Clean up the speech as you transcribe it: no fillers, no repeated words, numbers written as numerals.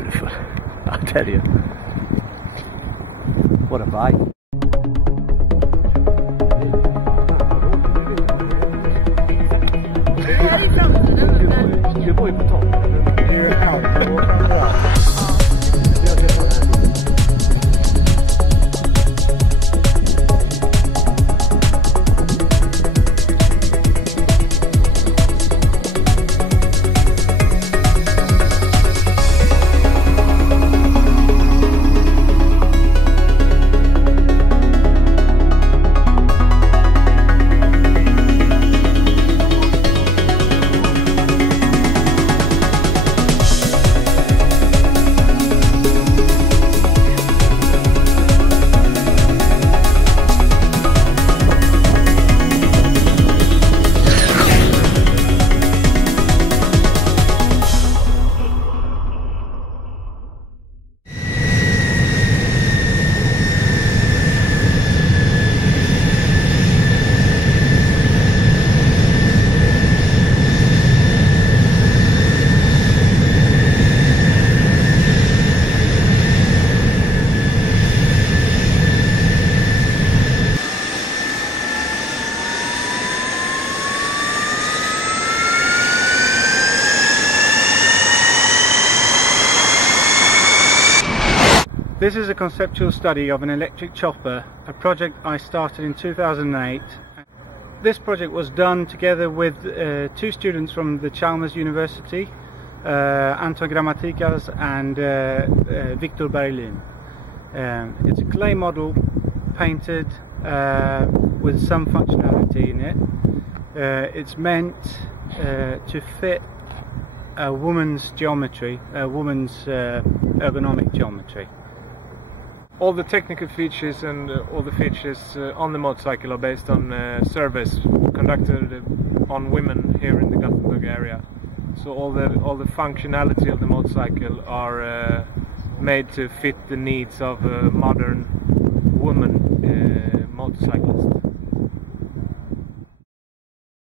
beautiful, I tell you. What a bike. This is a conceptual study of an electric chopper, a project I started in 2008. This project was done together with two students from the Chalmers University, Anton Grammatikas and Victor Berlin. It's a clay model painted with some functionality in it. It's meant to fit a woman's geometry, a woman's ergonomic geometry. All the technical features and all the features on the motorcycle are based on surveys conducted on women here in the Gothenburg area. So all the functionality of the motorcycle are made to fit the needs of a modern woman motorcyclist.